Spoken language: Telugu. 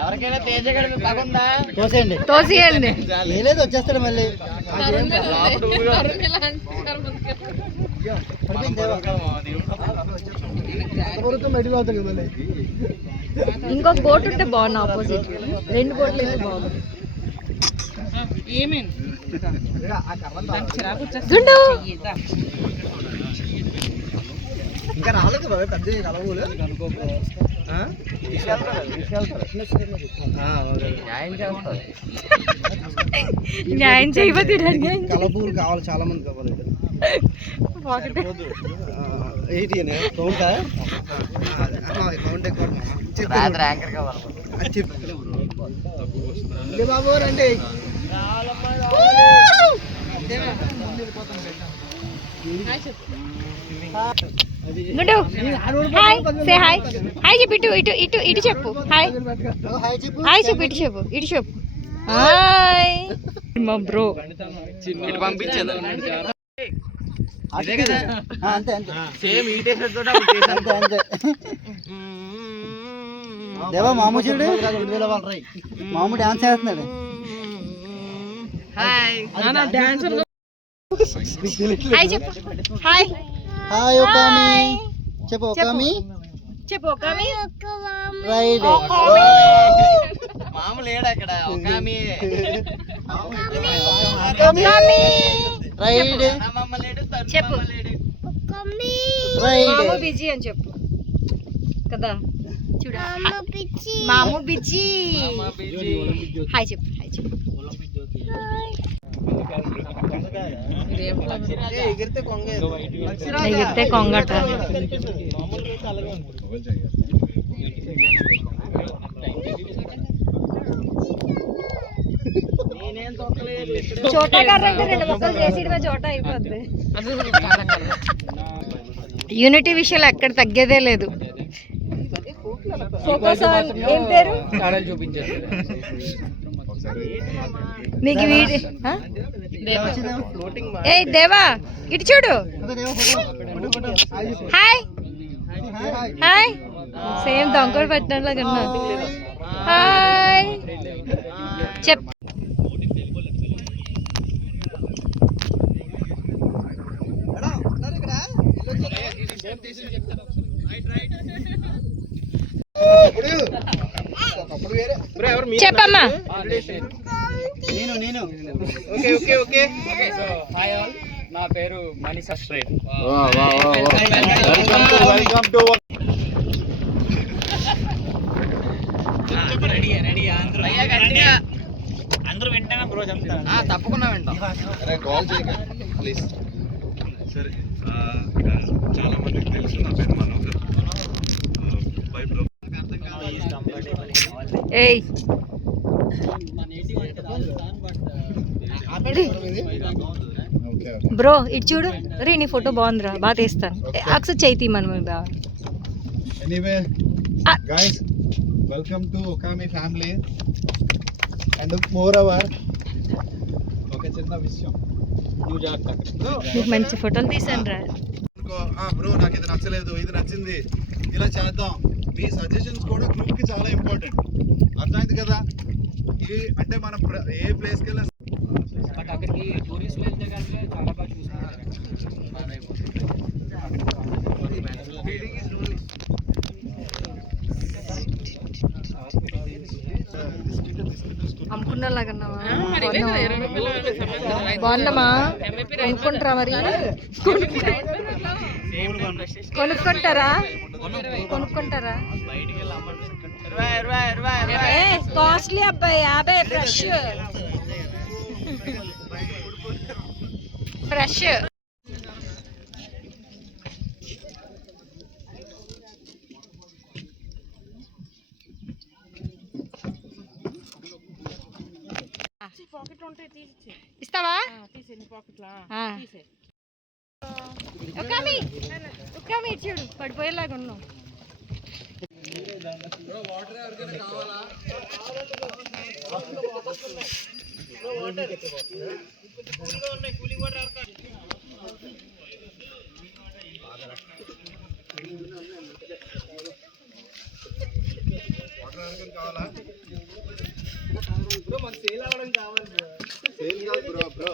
ఎవరికైనా బాగుందా తోసేయండి లేదు వచ్చేస్తాడు మళ్ళీ ఇంకొక బోట్ ఉంటే బాగున్నా ఆపోజిట్ 2 బోట్లు అయితే బాగుంది ఇంకా రాలేదు పెద్ద కలవలు న్యాయం చేయబోతు కలపూలు కావాలి చాలా మంది కావాలి బాబు రండి హాయ్ చెప్పు ఇటు ఇటు ఇటు ఇటు చెప్పు హాయ్ హాయ్ చెప్పు ఇటు చెప్పు ఇటు చెప్పు హాయ్ మా బ్రో పంపించేది అంతే అంతే సేమ్ ఈ టీషర్ట్ తోటి అంతే అంతే దేవా మామూ చూడు మామూ డాన్స్ చేస్తున్నాడు హాయ్ హాయ్ చెప్పు హాయ్ హాయ్ ఓకామి చెప్పు ఓకామి చెప్పు ఓకామి రైట్ మామ లేడు అక్కడ ఓకామి రైట్ చెప్పు రైట్ మాము బిజీ అని చెప్పు కదా చూడు మాము బిజీ హాయ్ చెప్పు హాయ్ చెప్పు ఎగిరితే కొంగట చోటా కర్ర అంటే 2 ముక్కలు చేసి చోటా అయిపోద్ది యూనిటీ విషయాలు ఎక్కడ తగ్గేదే లేదు ఫోకస్ ఏం పేరు నీకు ఏ దేవా ఇటు చూడు హాయ్ హాయ్ సేమ్ దొంగలు పట్టినలా కన్నా హాయ్ చెప్ చెప్పమ్మా నా పేరు మనీషా స్ట్రైట్ అందరూ వింటారా బ్రో చెప్తారా తప్పకుండా వింటాం ప్లీజ్ సరే చాలా మందికి తెలుసు నా పేరు మనోహర్ ఏయ్ బ్రో ఇటు చూడు రీ నీ ఫోటో బాగుందిరా బాగా తీస్తాను అక్సెప్ట్ చేయి మనం బాగా ఎనీవే గైస్ వెల్కమ్ టు ఓకామి ఫ్యామిలీ అండ్ మోర్ ఓవర్ ఒక చిన్న విషయం నీకు మంచి ఫోటోలు తీసాను రా బ్రో నాకు ఇది నచ్చలేదు ఇది నచ్చింది ఇలా చేద్దాం మీ సజెషన్స్ కూడా గ్రూప్ కి చాలా ఇంపార్టెంట్ అర్థమైంది కదా ఈ అంటే మనం ఏ ప్లేస్కి వెళ్ళినా అక్కడికి టూరిస్టులు వెళ్తే కనుక చాలా బాగా చూసుకుంటారు అమ్ముకున్నలాగన్నావా బాగుందమ్మా కొనుక్కుంటారా మరి కొనుక్కుంటారా కాస్ట్లీ అబ్బాయి 50 ఫ్రెష్ ఇస్తావా చూడు పడిపోయేలాగా ఉన్నావు సేల్ కాదు బ్రో